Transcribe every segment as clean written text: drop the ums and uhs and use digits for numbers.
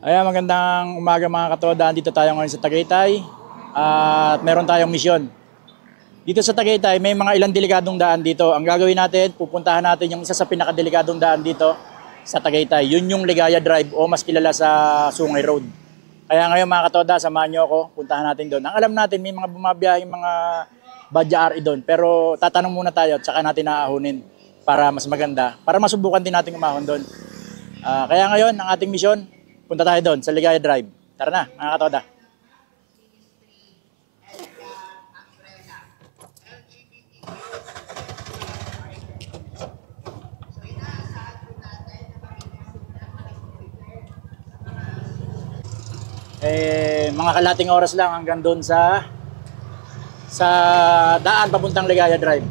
Ayan, magandang umaga mga katoda. Dito tayo ngayon sa Tagaytay at meron tayong misyon. Dito sa Tagaytay, may mga ilang delikadong daan dito. Ang gagawin natin, pupuntahan natin yung isa sa pinakadelikadong daan dito sa Tagaytay. Yun yung Ligaya Drive o mas kilala sa Sungay Road. Kaya ngayon mga katoda, samahan nyo ako, puntahan natin doon. Ang alam natin, may mga bumabiyahing mga badya RE doon. Pero tatanong muna tayo at saka natin naahunin para mas maganda. Para masubukan din natin umahon doon. Kaya ngayon, ang ating misyon, punta tayo doon sa Ligaya Drive. Tara na, mga katoda. Mga kalating oras lang hanggang doon sa daan papuntang Ligaya Drive.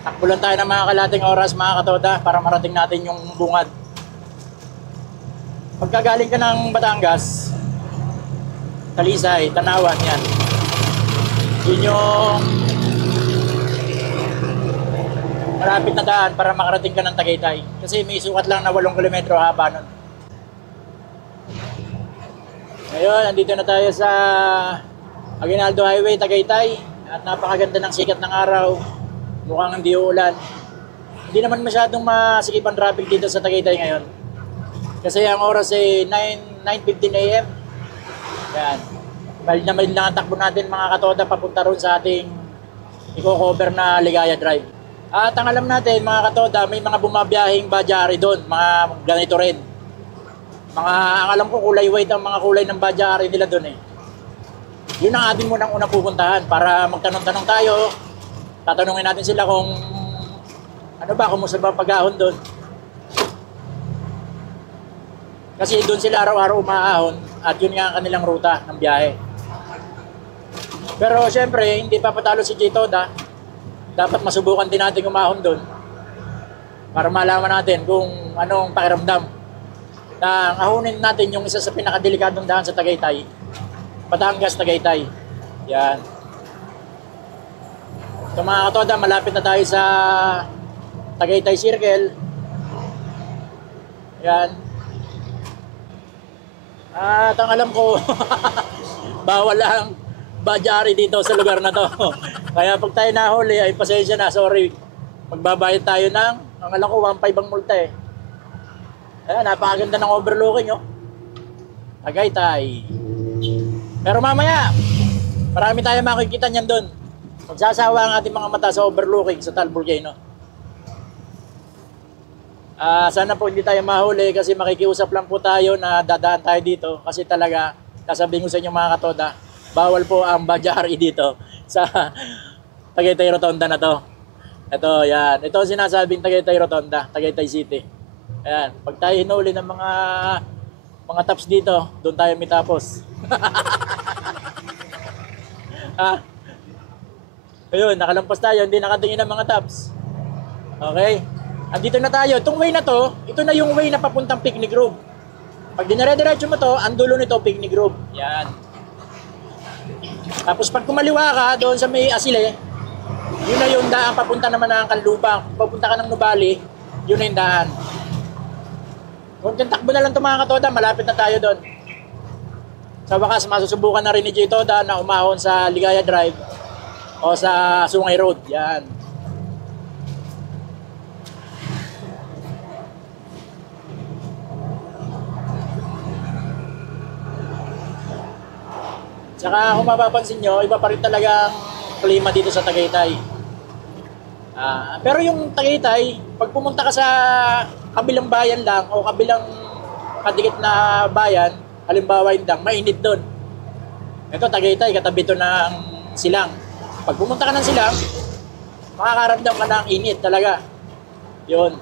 Takbo lang tayo ng mga kalating oras mga katoda para marating natin yung bungad. Pagkagaling ka ng Batangas, Talisay, Tanawan, yan. Yun yung malapit na daan para makarating ka ng Tagaytay. Kasi may sukat lang na 8 kilometro haba nun. Ngayon, andito na tayo sa Aguinaldo Highway, Tagaytay. At napakaganda ng sikat ng araw. Mukhang hindi uulan. Hindi naman masyadong masikip ang traffic dito sa Tagaytay ngayon. Kasi ang oras ay 9:15 AM. Yan. Mild lang ang takbo natin mga katoda papunta ron sa ating i-cover na Ligaya Drive. At ang alam natin mga katoda, may mga bumabiyahing badyari doon. Mga ganito rin. Ang alam ko kulay white ang mga kulay ng badyari nila doon eh. Yun ang atin munang unang pupuntahan para magtanong-tanong tayo. Tatanungin natin sila kung ano ba, kumusta ba pag-ahon doon. Kasi doon sila araw-araw umaahon at yun nga ang kanilang ruta ng biyahe. Pero syempre, hindi pa patalo si J. Toda. Dapat masubukan din natin umahon doon para malaman natin kung anong pakiramdam na ahunin natin yung isa sa pinakadelikadong daan sa Tagaytay. Batangas, Tagaytay. Yan. So mga katoda, malapit na tayo sa Tagaytay Circle. Yan. At ang alam ko, bawal ang badyari dito sa lugar na to. Kaya pag tayo nahuli, ay pasensya na, sorry. Magbabayad tayo ng, ang alam ko, 1.5 ang multa eh. Ayan, napakaganda ng overlooking, oh. Tagaytay. Pero mamaya, marami tayo makikita niyan doon. Magsasawa ang ating mga mata sa overlooking sa Taal Volcano. Sana po hindi tayo mahuli kasi makikiusap lang po tayo na dadaan tayo dito. Kasi talaga, sasabihin ko sa inyo mga katoda, bawal po ang badyari dito sa Tagaytay Rotonda na to. Ito, yan. Ito ang sinasabing Tagaytay Rotonda, Tagaytay City. Ayan. Pag tayo hinuli ng mga tops dito, doon tayo mitapos. Ayun, nakalampas tayo, hindi nakatingin ng mga tops. Okay? Andito na tayo. Itong way na to, ito na yung way na papuntang Picnic Grove. Pag dinare-diretso mo to, ang dulo nito, Picnic Grove. Yan. Tapos pag kumaliwa ka doon sa may Asile, yun na yung daan papunta naman ng Kanlubang. Papunta ka ng Nubali, yun na yung daan. Kung takbo na lang ito mga katoda, malapit na tayo doon. Sa wakas, masusubukan na rin ni J. Toda na umahon sa Ligaya Drive o sa Sungay Road. Yan. Saka kung mapapansin nyo, iba pa rin talaga ang klima dito sa Tagaytay. Pero yung Tagaytay, pag pumunta ka sa kabilang bayan lang o kabilang kadikit na bayan, halimbawa Indang, mainit doon. Ito Tagaytay, katabi ito ng Silang. Pag pumunta ka ng Silang, makakaramdam ka ng init talaga. Yun.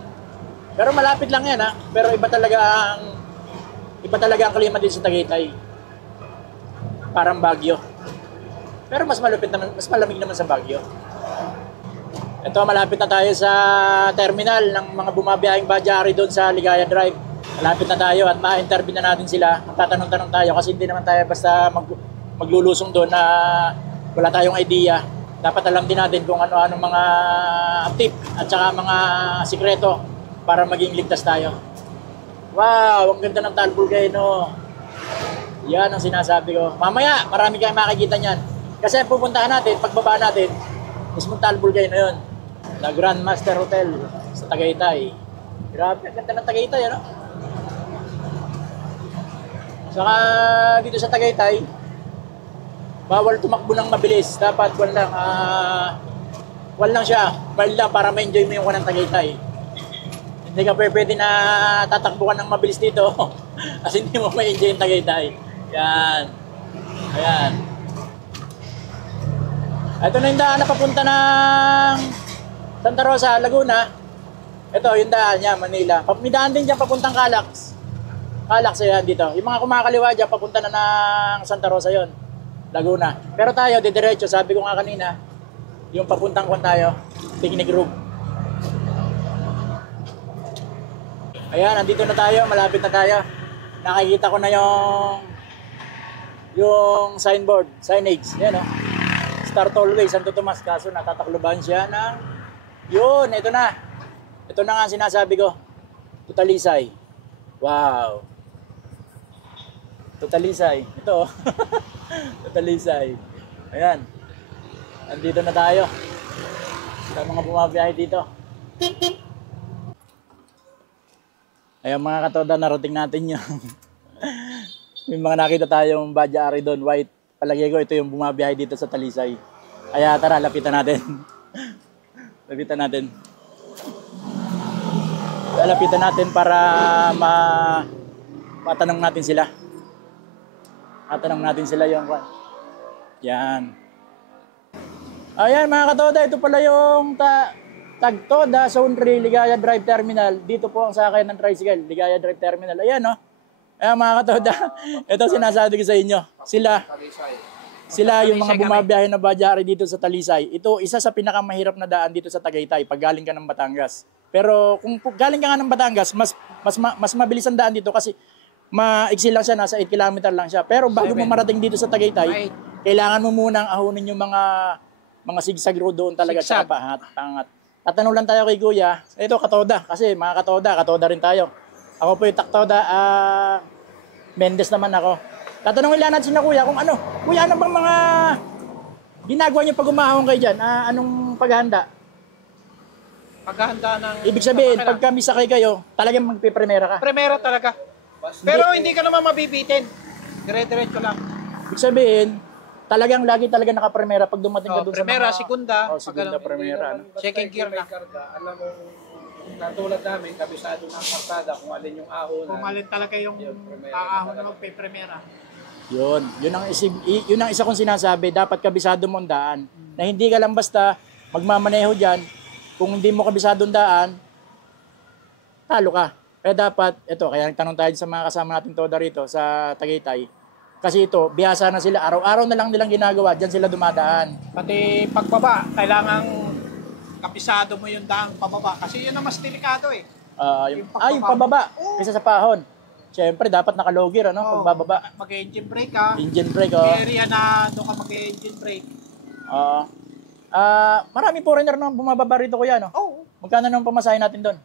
Pero malapit lang yan ha. Pero iba talaga ang klima dito sa Tagaytay. Parang Baguio. Pero mas malamig naman sa Baguio. Ito, malapit na tayo sa terminal ng mga bumabiyahing badyari doon sa Ligaya Drive. Malapit na tayo at ma-interview na natin sila. Magtatanong-tanong tayo kasi hindi naman tayo basta maglulusong doon na wala tayong idea. Dapat alam din natin kung ano-ano mga tip at saka mga sikreto para maging ligtas tayo. Wow, ang ganda ng Taal Volcano. Yan ang sinasabi ko. Mamaya, marami kayong makikita niyan. Kasi ang pupuntahan natin, pagbaba natin, mismo Taal Volcano yun. The Grand Master Hotel sa Tagaytay. Grabe, ang ganda ng Tagaytay, ano? Saka dito sa Tagaytay, bawal tumakbo ng mabilis. Dapat wala lang siya. Bawal lang para ma-enjoy mo yung kanang Tagaytay. Hindi ka pwede na tatakbo ka ng mabilis dito kasi hindi mo ma-enjoy yung Tagaytay. Yan. Ayan. Ito na yung daan na papunta ng Santa Rosa, Laguna. Ito yung daan niya, Manila. May daan din dyan papuntang Calax. Calax yan dito. Yung mga kumakaliwa dyan, papunta na ng Santa Rosa yon, Laguna. Pero tayo, didiretso, sabi ko nga kanina, yung papuntang kung tayo, picnic room. Ayan, nandito na tayo, malapit na tayo. Nakikita ko na yung signage. Yan, oh. Star Tollway, Santo Tomas. Kaso natatakluban siya ng... Yun, ito na. Ito na nga ang sinasabi ko. Totalisay. Wow. Totalisay. Ito, oh. Totalisay. Ayan. Nandito na tayo. Sa mga bumabiyahe dito. Ayan mga katoda, narating natin yung may mga nakita tayong Badya Ari doon, white. Palagay ko ito yung bumabiyahe dito sa Talisay. Kaya tara, lapitan natin. Lapitan natin. Lapitan natin para matanong natin sila. Matanong natin sila yung... Yan. Ayan mga katoda, ito pala yung Tagtoda, Zone 3, Ligaya Drive Terminal. Dito po ang sakay ng tricycle, Ligaya Drive Terminal. Ayan, no? Ayan, mga katoda. Ito sinasabi ko sa inyo. Sila yung mga bumabiyahe na Badyari dito sa Talisay. Ito, isa sa pinakamahirap na daan dito sa Tagaytay pag galing ka ng Batangas. Pero kung galing ka nga ng Batangas, mas mabilis ang daan dito kasi maiksi lang siya, nasa 8 km lang siya. Pero bago mo marating dito sa Tagaytay, kailangan mo munang ahunin yung mga sigsag road doon talaga sa pangat. Tatanong lang tayo kay Kuya. Ito, katoda. Kasi mga katoda rin tayo. Ako po yung taktoda. Mendes naman ako. Tatanungin lang natin na Kuya kung ano. Kuya, ano bang mga ginagawa niyo pag umahon kayo dyan? Anong paghahanda? Paghahanda ng... Ibig sabihin, pag kami sakay kayo, talagang magpipremera ka? Primera talaga. Pero hindi ka naman mabibitin. Dire-diretso lang. Ibig sabihin, talagang lagi talaga nakapremera pag dumating ka doon sa mga... Primera, segunda. Segunda, primera. Second gear na. Alam mo, katulad namin, kabisado ng kartada kung alin yung ahon. Kung alin talaga yung aahon na magpe-primera. Yun ang isa kong sinasabi, dapat kabisado mo ang daan. Na hindi ka lang basta magmamaneho dyan, kung hindi mo kabisado ang daan, talo ka. Kaya dapat, kaya nagtanong tayo sa mga kasama natin toda rito sa Tagaytay. Kasi ito, bihasa na sila, araw-araw na lang nilang ginagawa, dyan sila dumadaan. Pati pagbaba, kailangan kabisado mo yung daang pababa. Kasi yun ang mas delikado eh. Yung pababa, kaysa sa pahon. Siyempre, dapat nakalogir, pagbababa. Mag-engine brake ka. Engine brake, Area na doon ka mag-engine brake. Marami foreigner na bumababa rito, Kuya, no? Oo. Magkano nang pamasahe natin doon?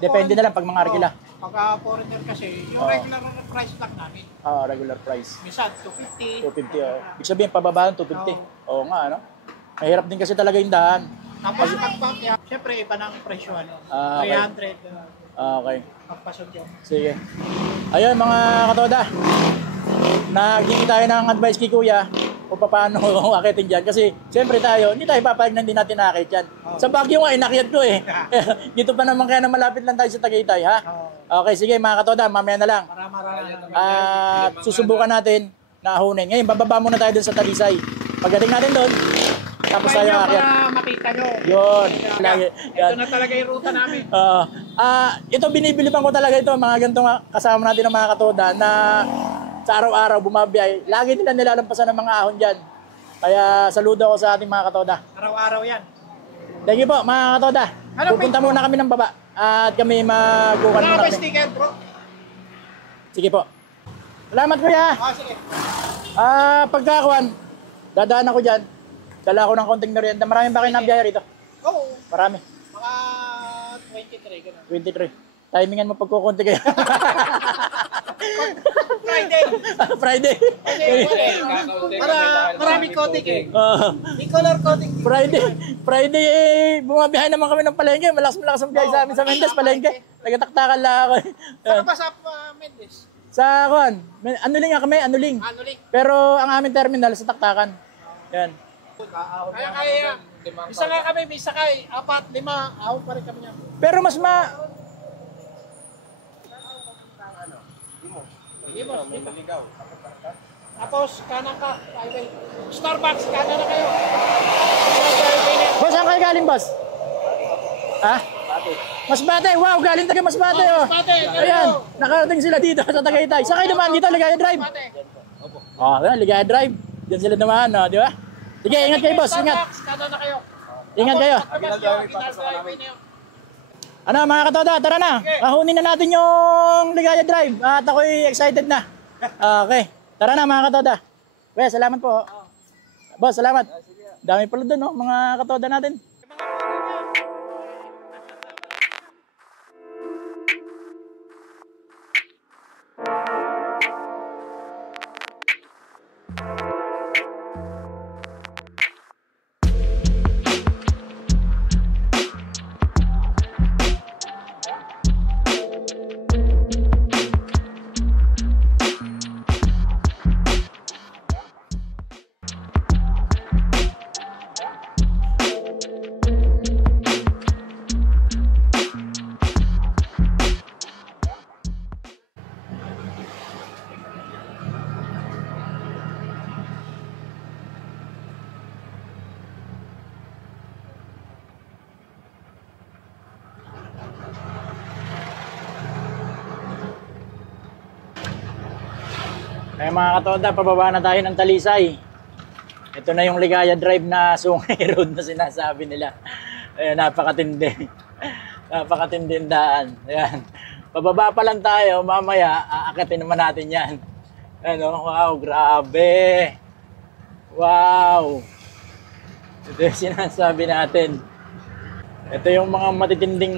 Depende na lang pag mga arkila. Pagka foreigner kasi, yung regular price lang namin. Regular price. Minsan, 250. 250, Ibig sabihin, pababa 250. Oo nga, ano? Mahirap din kasi talaga yung daan. Tapos pagpakya, syempre iba ng presyo, 300. Okay. Pagpasok yan. Sige. Ayun, mga katoda. Naging tayo ng advice kay Kuya kung paano akitin dyan. Kasi, siyempre tayo, hindi tayo papayag na hindi natin nakakit yan. Sa Baguio nga, inakyat ko eh. Dito pa naman kaya na malapit lang tayo sa Tagaytay, ha? Okay, sige mga katoda, mamaya na lang. At susubukan natin na ahunin. Ngayon, bababa muna tayo dun sa Talisay. Pagdating natin doon, tapos tayo aakyat. Para makita nyo. Yun. Ito na talaga yung ruta namin. Ito, binibilipan ko talaga ito, mga ganitong kasama natin ng mga katoda na sa araw-araw bumabiyay. Lagi nila nilalampasan ng mga ahon dyan. Kaya saludo ako sa ating mga katoda. Araw-araw yan. Thank you po mga katoda. Pupunta muna kami ng baba. At kami magkukan Wala muna ka ba kami. sticker, bro? Sige po. Salamat kuya. Sige. Pagkakuan, dadaan ako dyan. Dala ako ng konting merienda. Maraming ba kayo nabiyaya rito? Oo. Marami. Mga 23, ganun. 23. Timingan mo pagkukunti kayo. Friday. Friday. Para maraming coating eh. Oo. May color coating. Friday bumabiyahe naman kami ng palengke. Malakas ang biyahe sa amin sa Mendes, palengke. Nagataktakan lang ako. Saan ba sa Mendes? Sa kuan, anuling nga kami, anuling. Anuling. Pero ang aming terminal sa Taktakan. Yan. Kaya. Isa nga kami, may sakay. 4, 5. Ahon pa rin kami niya. Pero mas Tapos, kanan ka. Highway. Starbucks, kanan na kayo. Boss, saan kayo galing, boss? Ha? Masbate. Wow, galing taga Masbate, oh. Masbate, Ayan, nakarating sila dito sa Tagaytay. Saan kayo dumaan dito, Ligaya Drive? Oh, Ligaya Drive. Diyan sila dumaan, no, di ba? Sige, ingat kayo, boss. Ingat. Starbucks, kanan na kayo. Ingat kayo. Highway na yun. Ano, mga katoda, tara na. Kahunin na natin yung Ligaya Drive. At ako'y excited na. Okay. Tara na, mga katoda. Kuya, salamat po. Boss, salamat. Dami pala doon, no, mga katoda natin. Kaya mga katoda, pababa na tayo ng Talisay. Ito na yung Ligaya Drive na Sungay Road na sinasabi nila. Ayan, napakatindi. Napakatinding daan. Ayan. Pababa pa lang tayo, mamaya aakatin naman natin yan. Ano, wow, grabe. Wow. Ito yung sinasabi natin. Ito yung mga matitinding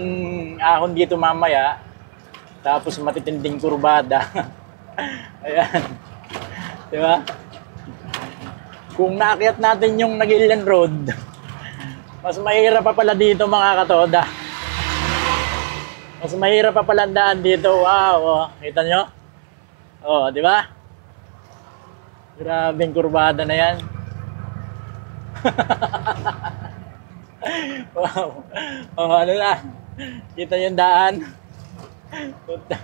ahon dito mamaya. Tapos matitinding kurbada. Ayan. Diba? Kung naakyat natin yung Nagilian Road, mas mahirap pa pala dito mga katoda. Mas mahirap pa pala ang daan dito. Wow, oh, kita nyo? Oh, di ba? Grabing kurbada na yan. Wow. Oh, ano na? Kita yung daan. Puta.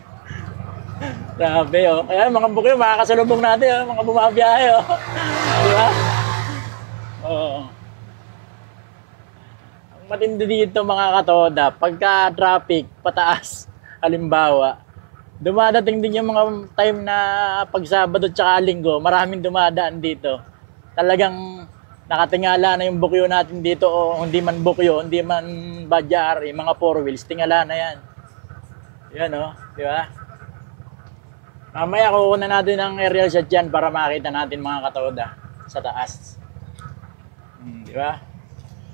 Grabe, oh. Kaya mga bukyo, makakasalubong natin, oh. Mga bumabiyahe, oh. Di ba? Oo. Ang matindi dito, mga katoda, pagka traffic, pataas, halimbawa, dumadating din yung mga time na pag Sabado tsaka Linggo, maraming dumadaan dito. Talagang nakatingala na yung bukyo natin dito, o hindi man bukyo, hindi man badyar, yung mga four wheels, tingala na yan. Yan, oh. Di ba? Mamaya kukunan natin ang aerial shot dyan para makita natin mga katoda sa taas. Di ba?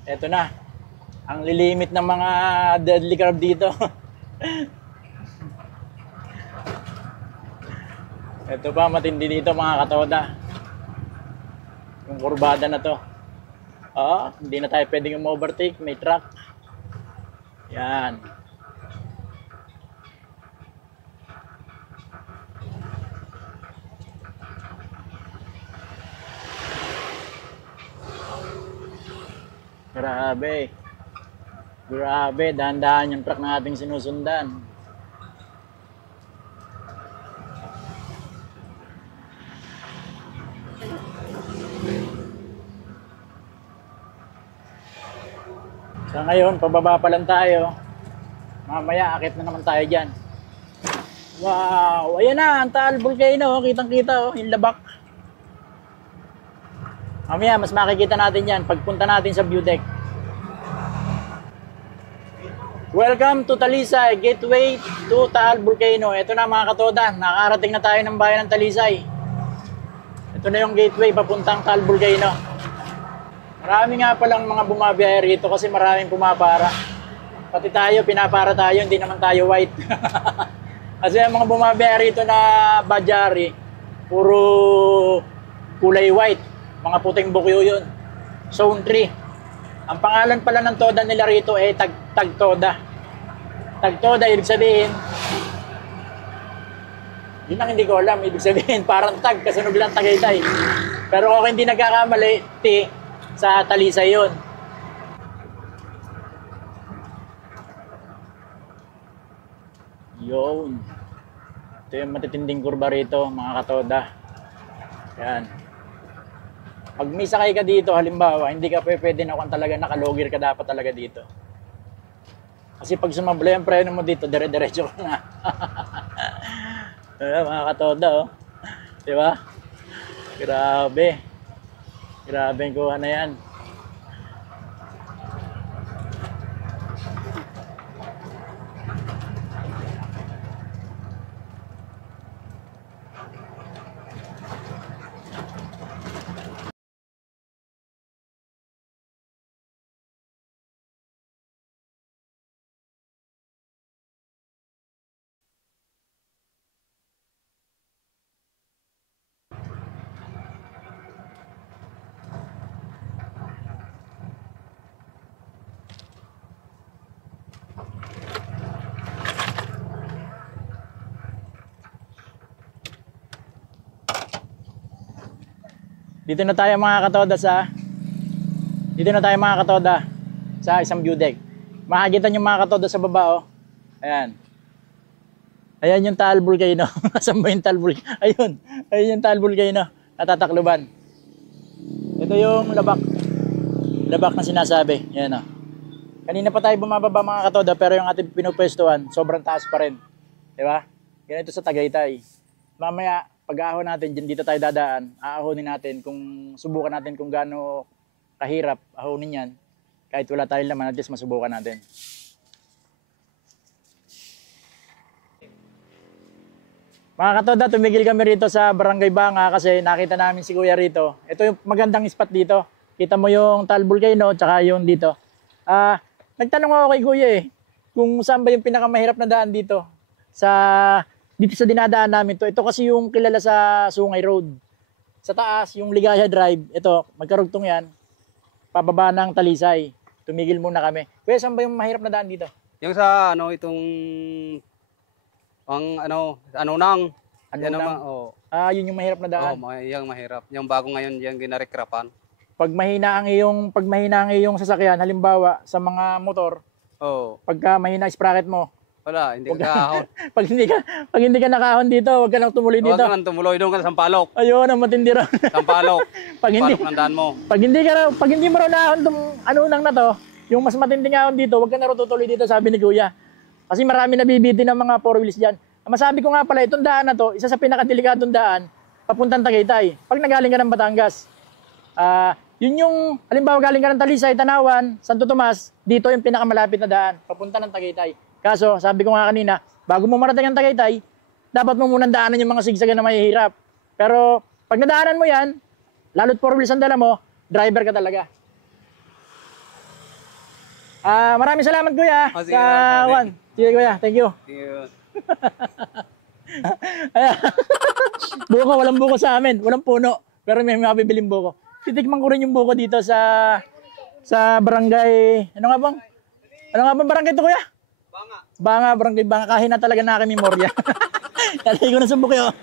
Eto na. Ang lilimit ng mga deadly carb dito. Ito pa, matindi dito mga katoda. Yung kurbada na to. Hindi na tayo pwedeng overtake. May truck. Yan. Grabe. Grabe, dahan-dahan yung truck na ating sinusundan. Sa ngayon, pababa pa lang tayo. Mamaya, akit na naman tayo dyan. Wow! Ayan na, ang Taal Volcano. Kitang-kita, oh, yung labak. Mamaya, mas makikita natin yan pagpunta natin sa view deck. Welcome to Talisay, gateway to Taal Volcano. Ito na mga katoda, nakarating na tayo ng bayan ng Talisay. Ito na yung gateway papuntang Taal Volcano. Marami nga palang mga bumabiyahe rito kasi maraming pumapara. Pati tayo, pinapara tayo, hindi naman tayo white. Kasi ang mga bumabiyahe rito na Bajari, puro kulay white. Mga puting bukyo yun. Zone 3. Ang pangalan pala ng toda nila rito ay Tagtoda. Tagtoda, ibig sabihin, yun ang hindi ko alam, ibig sabihin, parang tag, kasunog lang Tagaytay. Pero kung hindi nagkakamali, sa Talisay yun. Yun. Ito yung matitinding kurba rito, mga katoda. Yan. Pag may sakay ka dito, halimbawa, hindi ka pwede na kung talaga nakalogir ka dapat talaga dito. Kasi pag sumabla yung preno mo dito, dire-diretso ka na. Ayan, mga katoda, oh. Diba? Grabe. Grabe yung kuha na yan. Dito na tayo mga katoda sa isang view deck. Makikita nyo mga katoda sa baba, oh. Ayan. Ayan yung Taal Volcano. Saan ba yung Taal Volcano? Ayun. Ayun yung Taal Volcano. Natatakluban. Ito yung labak. Labak na sinasabi. Ayan, oh. Kanina pa tayo bumababa mga katoda, pero yung ating pinupwestuhan, sobrang taas pa rin. Diba? Ganito sa Tagaytay. Mamaya, pag-aahon natin, dito tayo dadaan, aahonin natin kung subukan natin kung gaano kahirap ahonin yan. Kahit wala tayong laman, at least masubukan natin. Mga katoda, tumigil kami rito sa Barangay Banga kasi nakita namin si Kuya rito. Ito yung magandang spot dito. Kita mo yung Taal Volcano, tsaka yung dito. Nagtanong ako kay Kuya kung saan ba yung pinakamahirap na daan dito. Dito sa dinadaan namin to. Ito kasi yung kilala sa Sungay Road. Sa taas, yung Ligaya Drive. Ito, magkarugtong yan. Pababa ng Talisay. Tumigil muna kami. Kuya, saan ba yung mahirap na daan dito? Yung sa itong nang Oh. Yun yung mahirap na daan. yung mahirap. Yung bago ngayon yung ginarikrapan. Pag mahina ang iyong sasakyan, halimbawa sa mga motor, pagka mahina sprocket mo, wala, hindi ka kahon. pag hindi ka nakahon dito, wag ka nang tumuloy dito. Huwag ka nang tumuloy, doon ka sa Sampalok. Ayun, ang matindi raw. Sampalok. Sampalok ng daan mo. Pag hindi mo raw naahon tong nang na to, yung mas matinding ahon dito, wag ka na raw tutuloy dito, sabi ni Kuya. Kasi marami nabibitin ng mga four wheels diyan. Masabi ko nga pala, itong daan na to, isa sa pinakadelikadong daan papuntang Tagaytay. Pag nagaling ka ng Batangas, yun yung, halimbawa galing ka ng Talisay, Tanawan, Santo Tomas, dito yung pinakamalapit na daan, papunta ng Tagaytay. Kaso, sabi ko nga kanina, bago mo marating ang Tagaytay, dapat mo munang daanan yung mga sigsagan na mahihirap. Pero, pag nadaanan mo yan, lalo't four wheels ang dala mo, driver ka talaga. Maraming salamat Kuya. Sige, Sige Kuya, thank you. Buko, walang buko sa amin, walang puno. Pero may mabibiling buko. Titikman ko rin yung buko dito sa barangay, ano nga bang barangay ito Kuya? Banga, barangay Banga, kahit na talaga na aking memorya. Talay ko na sa bukyo.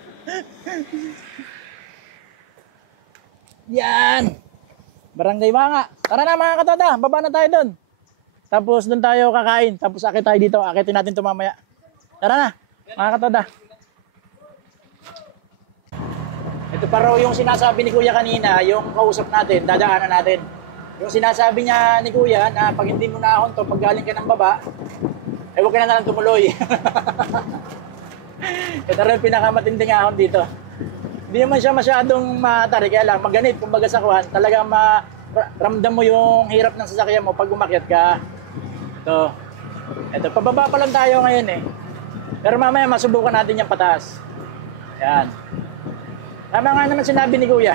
Yan! Barangay Banga. Tara na mga katoda, baba na tayo doon. Tapos doon tayo kakain. Tapos akit tayo dito, akitin natin ito mamaya. Tara na, mga katoda. Ito pa raw yung sinasabi ni Kuya kanina, yung kausap natin, dadaanan natin. Yung sinasabi niya ni Kuya na pag hindi mo naahon to, pag galing ka ng baba, huwag ka na lang tumuloy. Ito rin yung pinakamatinding ahon dito. Hindi naman siya masyadong matari, kaya lang maganit, kumbaga sa kuhan, talagang ramdam mo yung hirap ng sasakyan mo pag umakyat ka. Ito. Ito, pababa pa lang tayo ngayon eh. Pero mamaya masubukan natin yung pataas. Yan. Tama nga naman sinabi ni Kuya.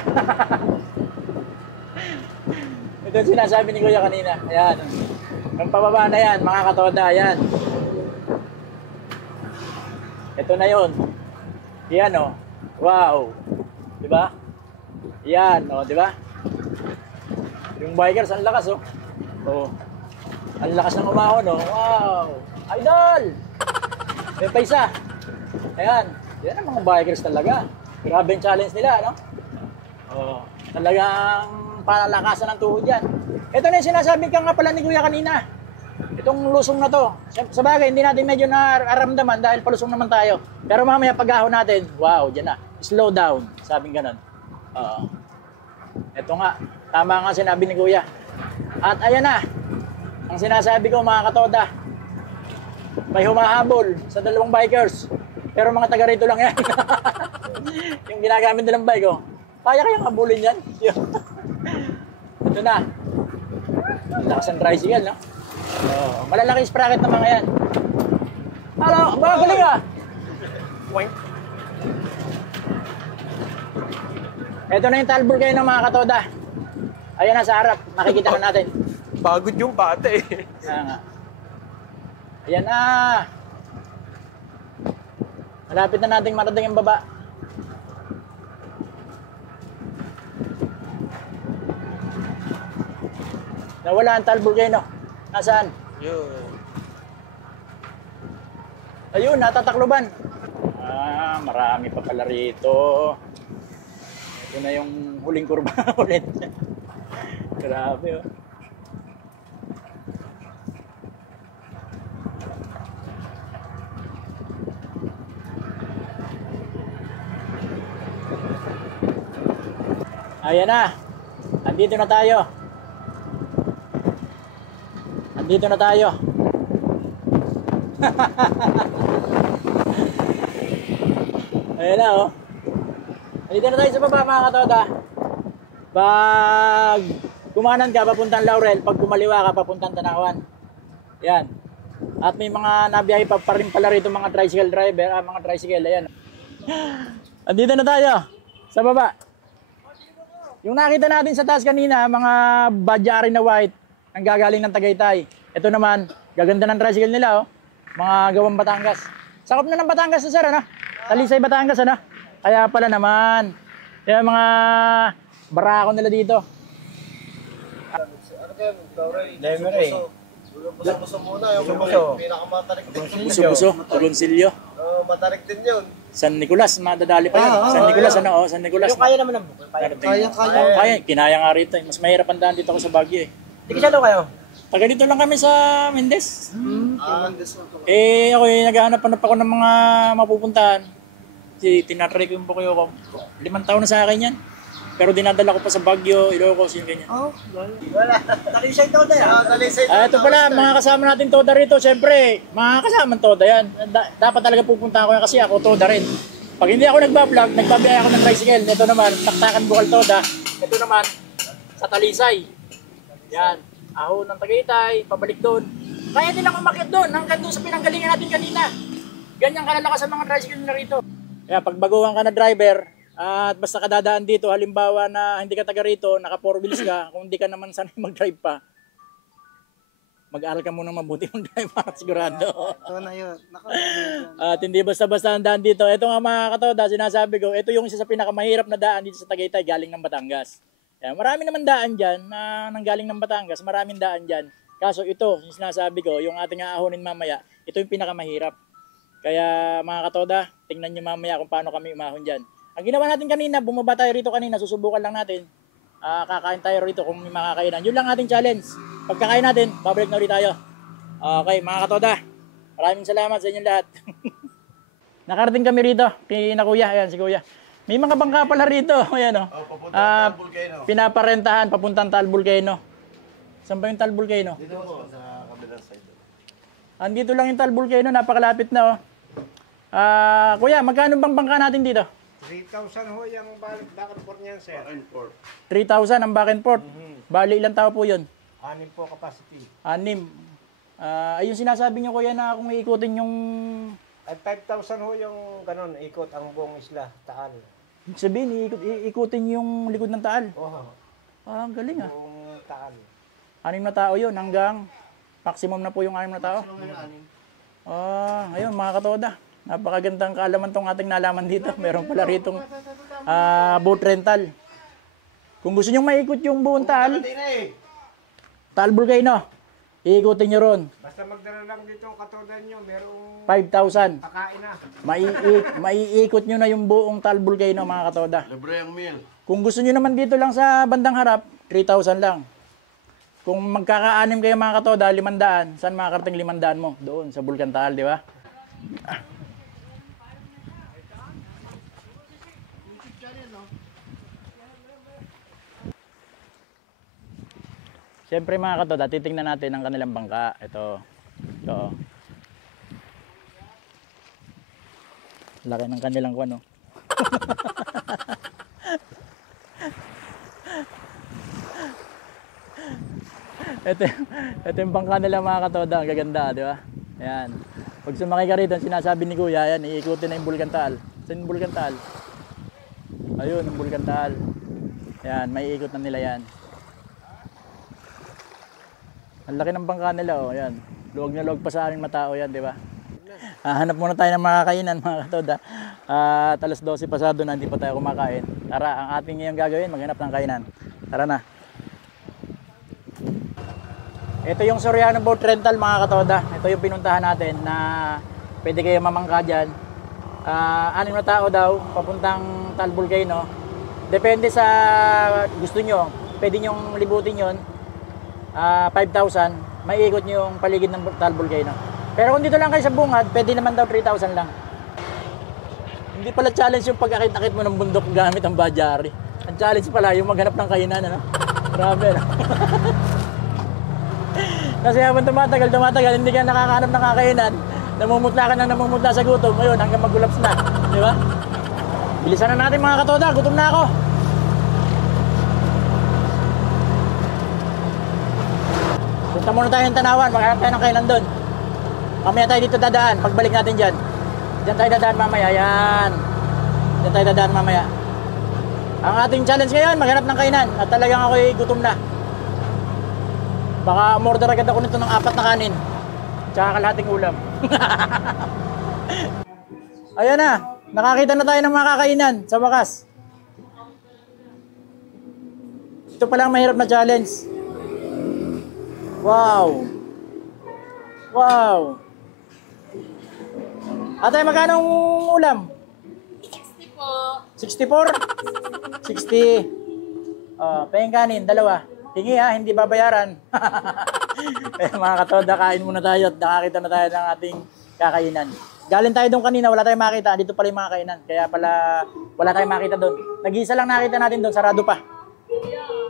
Ito yung sinasabi ni Kuya kanina. Ayan. Yung pababa na yan, mga katoda. Ayan. Ito na yun. Yan o. Wow. Diba? Yan o. Diba? Yung bikers, ang lakas o. Oh. Ang lakas ng umahon o. Wow. Idol! May pa isa. Ayan. Yan ang mga bikers talaga. Grabe yung challenge nila, no? Oh, talagang palakasan ng tuhod yan. Ito na yung sinasabi ka nga pala ni Kuya kanina. Itong lusong na to. Sa bagay, hindi natin medyo nararamdaman dahil palusong naman tayo. Pero mamaya pag-ahon natin, wow, dyan na. Slow down. Sabing ganun. Ito nga. Tama nga sinabi ni Kuya. At ayan na. Ang sinasabi ko mga katoda. May humahabol sa dalawang bikers. Pero mga taga rito lang yan. Yung ginagamit nilang bike, oh. Kaya kayang habulin yan? Ito na. Lakas ang tricycle, no? Oh, malalaki yung sprocket ng mga yan. Ano? Ang galing ah! Ito na yung talbol kayo ng mga katoda. Ayan na sa harap. Makikita na natin. Pagod yung bata eh. Ayan nga. Ayan na. Malapit na nating marating ang baba. Nawala ang Tal Volcano. Nasaan? Yun. Ayun, natatakloban. Marami pa pala rito. Ito na yung huling kurba ulit. Grabe oh. Ayan na. Andito na tayo. Andito na tayo. Ayan na oh. Andito na tayo sa baba mga katoda. Pag kumanan ka papuntang Laurel, pag kumaliwa ka papuntang Tanawan. Yan. At may mga nabiyahe pa rin pala rito mga tricycle driver, mga tricycle. Ayan. Andito na tayo sa baba. Yung nakita natin sa taas kanina, mga badyari na white, ang gagaling ng Tagaytay. Ito naman, gaganda ng tricycle nila, oh. Mga gawang Batangas. Sakop na ng Batangas na sir, ano? Talisay Batangas, ano? Kaya pala naman. Kaya mga barako nila dito. Buso muna, yung pinakamatarik din. Buso-buso, Agoncillo. Matarik din yun. San Nicolas, madadali pa yun. San Nicolas, ano? Oh, San Nicolas. Yung kaya naman ng bukol. Kaya, kinaya nga rito. Mas mahirap ang daan dito ako sa Baguio eh. Hindi ka kayo? Taga dito lang kami sa Mendez. Eh, ako naghahanap-hanap ako ng mga mapupuntahan. Tinatry ko yung bukuyo ko. 5 taon na sa akin yan. Pero dinadala ko pa sa Baguio, Ilocos, yung ganyan. Oo, wala. Talisay Toda yan. Ito pala, mga kasama natin Toda rito. Siyempre, mga kasama Toda yan. Dapat talaga pupunta ko yan kasi ako Toda rin. Pag hindi ako nagbablog, nagbabiyay ako ng tricycle. Ito naman, Taktakan Bukal Toda. Ito naman, sa Talisay. Yan, ahon ng Tagaytay, pabalik doon. Kaya din ako umakyat doon, hanggang doon sa pinanggalingan natin kanina. Ganyan kalalakas ang mga tricycle na rito. Kaya pag baguhan ka na driver, at basta ka dadaan dito, halimbawa na hindi ka taga rito, naka 4 wheels ka, kung hindi ka naman sanay mag-drive pa, mag-aral ka muna mabuti ng drive para sigurado. Ito na yun. At hindi basta-basta ang daan dito. Ito nga mga katoda, sinasabi ko, ito yung isa sa pinakamahirap na daan dito sa Tagaytay, galing ng Batangas. Kaya marami naman daan dyan na nanggaling ng Batangas, maraming daan dyan. Kaso ito, yung sinasabi ko, yung ating aahonin mamaya, ito yung pinakamahirap. Kaya mga katoda, tingnan nyo mamaya kung paano kami umahon dyan. Ang ginawa natin kanina, bumaba tayo rito kanina, susubukan lang natin. Kakain tayo rito kung may makakainan. Yun lang ating challenge. Pagkakain natin, babalik na ulit tayo. Okay, mga katoda, maraming salamat sa inyong lahat. Nakarating kami rito, kay na kuya, ayan si kuya. May mga bangka pala rito, ayan o. Pinaparentahan, papuntang Tal Volcano. Saan ba yung Tal Volcano? Dito po, sa kabilang side. Andito lang yung Tal Volcano, napakalapit na o. Kuya, magkano bang bangka natin dito? 3,000 ho yung back and forth niyan, sir. 3,000 ang back and forth. Bali, ilang tao po yun? 6 po capacity. 6. Ayun sinasabi niyo kuya na kung iikutin yung Ay, 5,000 ho yung ganun, ikot ang buong isla, Taal. ibig sabihin, ikutin yung likod ng Taal. Oo, Ang galing ah. buong Taal. 6 na tao yun hanggang maximum na po yung 6 na tao. Ayun mga katoda. Napakagandang kaalaman tong ating nalaman dito. Meron pala ritong boat rental. Kung gusto nyo maikot yung buong Taal, Taal Volcano, iikutin nyo ron. Basta magdala lang dito ang katodan nyo, merong 5,000. pakain na. Maiikot nyo na yung buong Taal Volcano mga katoda. Libre ang meal. Kung gusto nyo naman dito lang sa bandang harap, 3,000 lang. Kung magkaka-anim kayo mga katoda, 500. Saan makakarating 500 mo? Doon, sa Bulkan Taal, di ba? Siyempre mga katoda, titingnan natin ang kanilang bangka. Ito. Ito. Laki ng kanilang kuwan, no? ito yung bangka nila mga katoda. Ang gaganda, di ba? Ayan. Pag sumakay ka rito, sinasabi ni Kuya, ayan, iikutin na yung Bulkan Taal. Saan yung Bulkan Taal? Ayun, yung Bulkan Taal. Ayan, may iikot na nila yan. Ang laki ng bangka nila, oh. Ayan. Luwag na luwag pa sa aming matao yan, di ba? Hanap muna tayo ng mga kainan, mga katoda. At alas 12 pasado na, hindi pa tayo kumakain. Tara, ang ating ngayong gagawin, maghanap ng kainan. Tara na. Ito yung Soriano Boat Rental, mga katoda. Ito yung pinuntahan natin na pwede kayo mamangka dyan. 6 na tao daw, papuntang Taal Volcano. Depende sa gusto nyo. Pwede nyong libutin yun. 5,000. Maiikot nyo yung paligid ng Taal Volcano. Pero kung dito lang kayo sa bungad, pwede naman daw 3,000 lang. Hindi pala challenge yung pag-akit-akit mo ng bundok gamit ang Bajari. Ang challenge pala yung maghanap ng kainan, ano? Grabe, no? Kasi habang tumatagal, hindi ka nakakahanap ng kakainan. Namumutla ka na namumutla sa gutom. Ayun, hanggang mag-collapse na. Di ba? Bilisan na natin mga katoda, gutom na ako. Punta muna tayo ng Tanawan, maghanap tayo ng kainan doon. Mamaya tayo dito dadaan, pagbalik natin dyan. Dyan tayo dadaan mamaya, yan. Dyan tayo dadaan mamaya. Ang ating challenge ngayon, maghanap ng kainan. At talagang ako'y gutom na. Baka umorder agad ako nito ng 4 na kanin. Tsaka kalahating ulam. Ayan na, nakakita na tayo ng mga kakainan sa wakas. Ito palang mahirap na challenge. Wow! Wow! Ate, magkano ang ulam? 60 po. 64? 60. Pahing kanin, 2. Hingi ha, hindi babayaran. Eh, mga katoda, kain muna tayo at nakakita na tayo ng ating kakainan. Galing tayo doon kanina, wala tayong makita. Dito pala yung mga kainan. Kaya pala wala tayong makita doon. Nag-iisa lang nakita natin doon, sarado pa.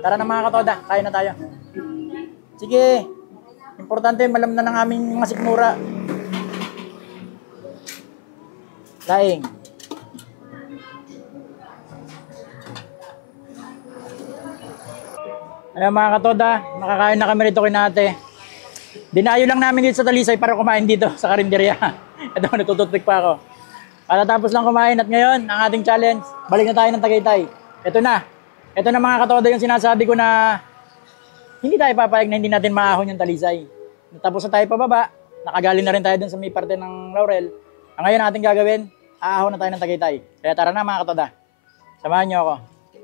Tara na mga katoda, kain na tayo. Sige, importante malam na ng aming mga sikmura. Laing. Ayan mga katoda, nakakain na kami rito kay Ate. Dinayo lang namin dito sa Talisay para kumain dito sa karinderya. Ito, natututik pa ako. At tapos lang kumain at ngayon, ang ating challenge, balik na tayo ng Tagaytay. Ito na. Ito na mga katoda yung sinasabi ko na hindi tayo papayag na hindi natin maahon yung Talisay. Tapos na tayo pababa, nakagaling na rin tayo dun sa may parte ng Laurel. Ang ngayon ating gagawin, aahon na tayo ng Tagaytay. Kaya tara na mga katoda. Samahan niyo ako.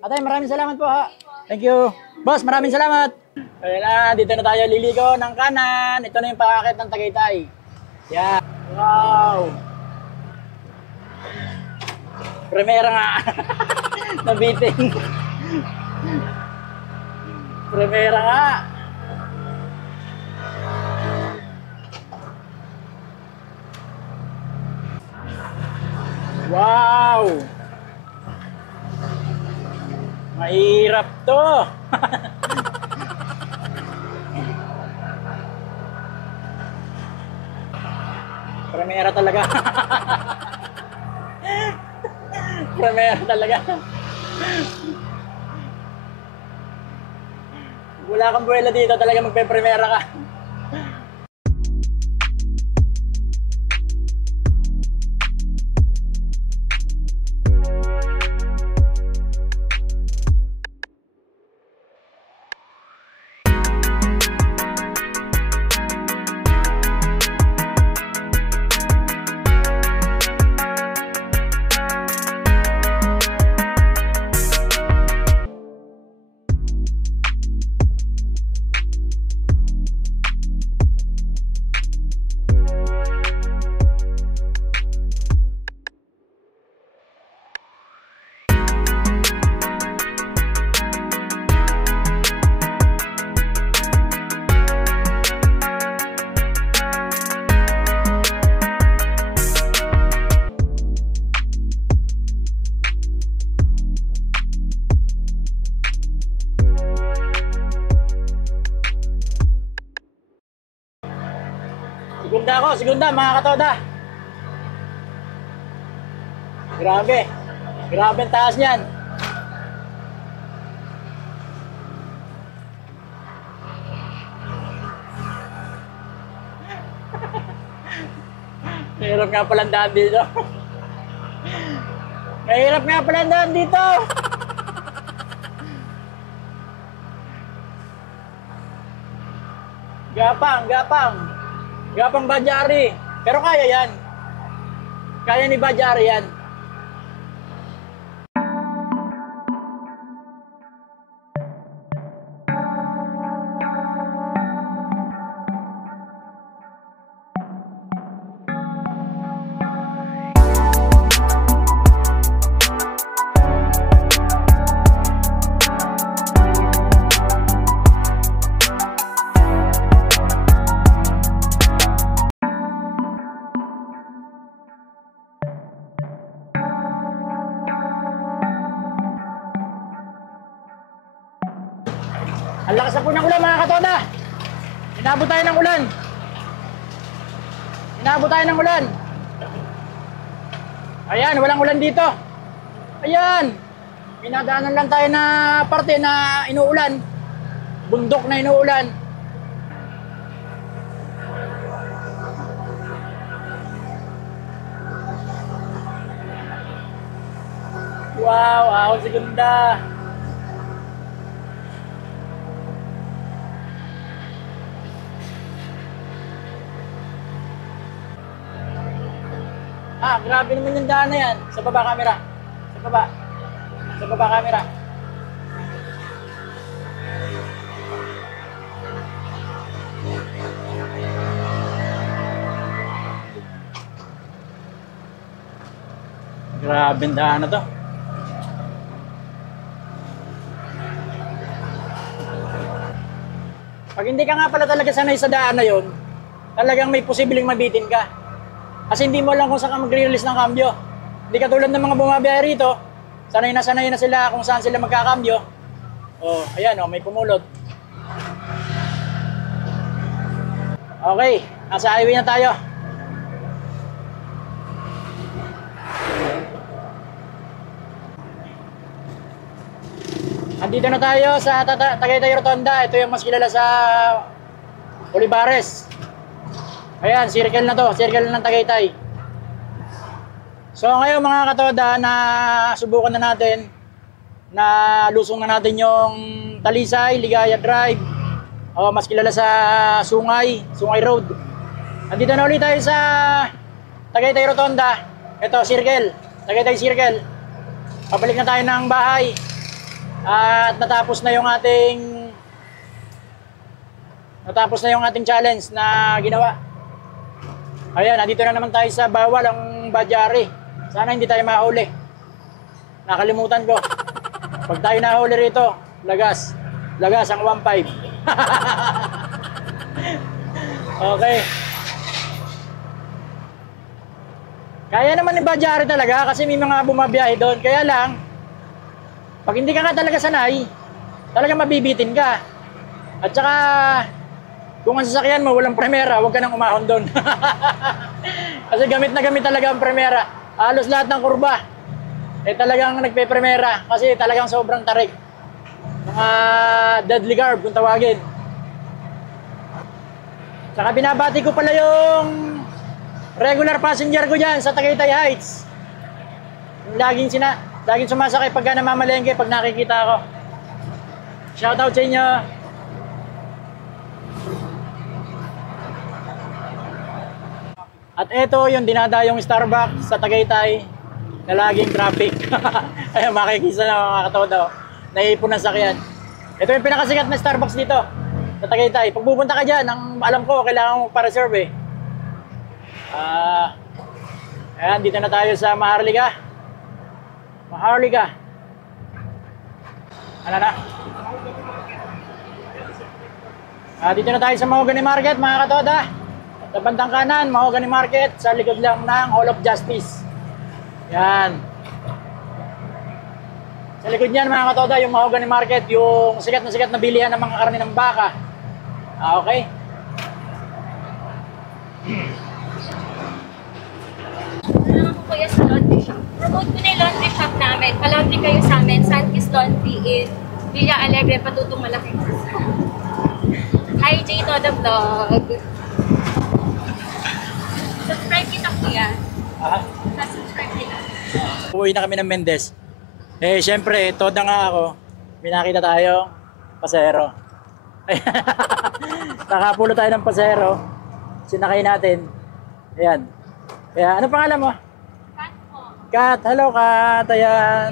Ate, maraming salamat po ha. Thank you. Boss, maraming salamat. Kaya na, dito na tayo liligo ng kanan. Ito na yung paakit ng Tagaytay. Yan. Wow. Primera nga. Nabiting. Primera nga. Wow. Mahirap to. Primera talaga. Primera talaga. Wala kang buwela dito, talaga magpe-primera ka. ako, segunda mga katoda. Grabe. Grabe ang taas niyan. Mahirap nga pala ang daan dito. Mahirap nga pala ang daan dito. Gapang, gapang. Gapang Bajari. Pero kaya yan. Kaya ni Bajari yan. Ang lakas na po ng ulan mga katoda. Inabot tayo ng ulan. Inabot tayo ng ulan. Ayan, walang ulan dito. Ayan. Pinadaanan lang tayo na parte na inuulan. Bundok na inuulan. Wow, ahon segunda. Ah, grabe naman yung daan na yan. Sa baba camera. Sa baba. Sa baba camera. Grabe yung daan na to. Pag hindi ka nga pala talaga sanay sa daan na yon, talagang may posibleng mabitin ka. Kasi hindi mo alam kung saan ka magre-release ng kambyo. Hindi katulad ng mga bumabiyahe rito, sanay na sila kung saan sila magkakambyo. Oh, ayan oh, may pumulot. Okay, nasa highway na tayo. Andito na tayo sa Tagaytay Rotonda. Ito yung mas kilala sa Olivares. Ayan, circle na to. Circle ng Tagaytay. So ngayon mga katoda, na subukan na natin na lusong na natin yung Talisay, Ligaya Drive. O mas kilala sa Sungay Road. Andito na ulit tayo sa Tagaytay Rotonda. Ito, circle. Tagaytay Circle. Pabalik na tayo ng bahay. At natapos na yung ating challenge na ginawa. Ayan, nandito na naman tayo sa bawal ang Bajari. Sana hindi tayo mahuli. Nakalimutan ko. Pag tayo nahuli rito, lagas. Lagas ang 1.5. Okay. Kaya naman ni Bajari talaga kasi may mga bumabiyahe doon. Kaya lang, pag hindi ka nga talaga sanay, talaga mabibitin ka. At saka, kung ang sasakyan mo walang premera, huwag ka nang umahon doon. Kasi gamit na gamit talaga ang premera. Halos lahat ng kurba, talagang nagpe-premera. Kasi talagang sobrang tarik. Mga deadly carb kung tawagin. Saka binabati ko pala yung regular passenger ko dyan sa Tagaytay Heights. Yung laging sumasakay pagka namamalengke pag nakikita ako. Shoutout sa inyo. At ito yung dinadayong Starbucks sa Tagaytay na laging traffic. Ayun, makikisa na mga katoda. Naipon ng sakyan. Ito yung pinakasikat na Starbucks dito sa Tagaytay. Pag pupunta ka dyan, ang alam ko, kailangan mo para-serve eh. Ayan, dito na tayo sa Maharlika. Maharlika. Ano na? Dito na tayo sa Mahogany Market, mga katoda. Sa bandang kanan, Mahogany Market, sa likod lang ng Hall of Justice. Yan. Sa likod niyan, mga katoda, yung Mahogany Market, yung sikat na bilihan ng mga karne ng baka. Okay? Promote ko na yung laundry shop namin. Pa-laundry kayo sa amin. Santis Laundry in Villa Alegre, Patutong Malaking. Hi, J. Todo Vlog. Subscribe kita, kuya. Subscribe kita. Uwi na kami ng Mendez. Eh, syempre, toda nga ako. Pinakita tayo, pasero. Nakapulo tayo ng pasero. Sinakay natin. Ayan. Kaya, ano pangalan mo? Kat po. Kat. Hello, Kat. Ayan.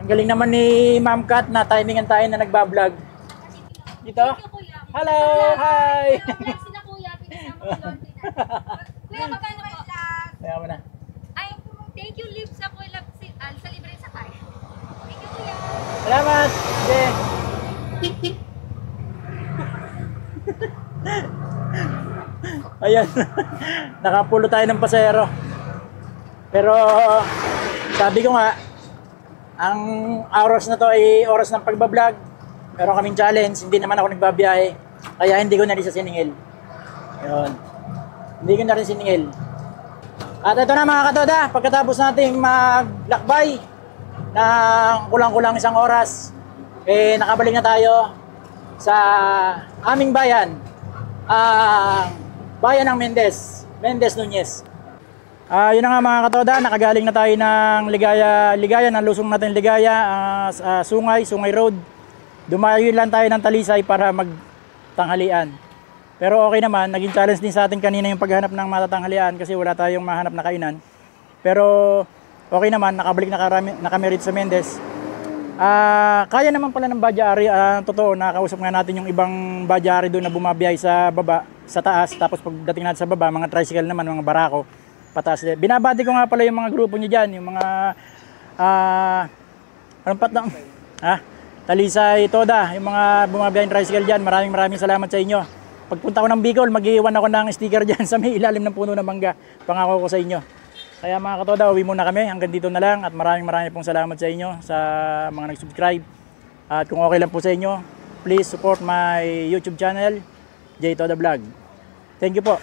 Ang galing naman ni Ma'am Kat na timingan tayo na nagbablog. Dito? Thank you, kuya. Hello, hi. Hello, sila kuya. Pinasama ko laundry natin. Kuya, magkano po? Kaya mo na. Ay, thank you, Liv, sa kuya sa libre sakay. Thank you, kuya. Salamat. Okay. Ayan. Nakapulo tayo ng pasero. Pero sabi ko nga, ang oras na to ay oras ng pagbablog. Meron kaming challenge, hindi naman ako nagbabiyahe. Kaya hindi ko na rin sa siningil. Ayun. Hindi ko na rin siningil. At ito na mga katoda, pagkatapos nating maglakbay na kulang-kulang isang oras, eh nakabalik na tayo sa aming bayan, ang bayan ng Mendez Nunez. Yun na nga mga katoda, nakagaling na tayo ng Ligaya, ng lusong natin Ligaya, Sungay Road. Dumayo lang tayo ng Talisay para magtanghalian. Pero okay naman, naging challenge din sa atin kanina yung paghanap ng matatanghalian kasi wala tayong mahanap na kainan. Pero okay naman, nakabalik na kami rito sa Mendez. Kaya naman pala ng Badyari, totoo, nakausap nga natin yung ibang Badyari doon na bumabiyay sa baba, sa taas. Tapos pagdating natin sa baba, mga tricycle naman, mga barako, pataas. Binabati ko nga pala yung mga grupo nyo dyan, yung mga, anong patang? Talisay, Toda, yung mga bumabiyay ng tricycle dyan, maraming salamat sa inyo. Pagpunta ko ng Bicol, mag-iwan ako ng sticker dyan sa may ilalim ng puno ng mangga. Pangako ko sa inyo. Kaya mga katoda, uwi muna kami. Hanggang dito na lang at maraming pong salamat sa inyo sa mga nag-subscribe. At kung okay lang po sa inyo, please support my YouTube channel, J. Toda Vlog. Thank you po.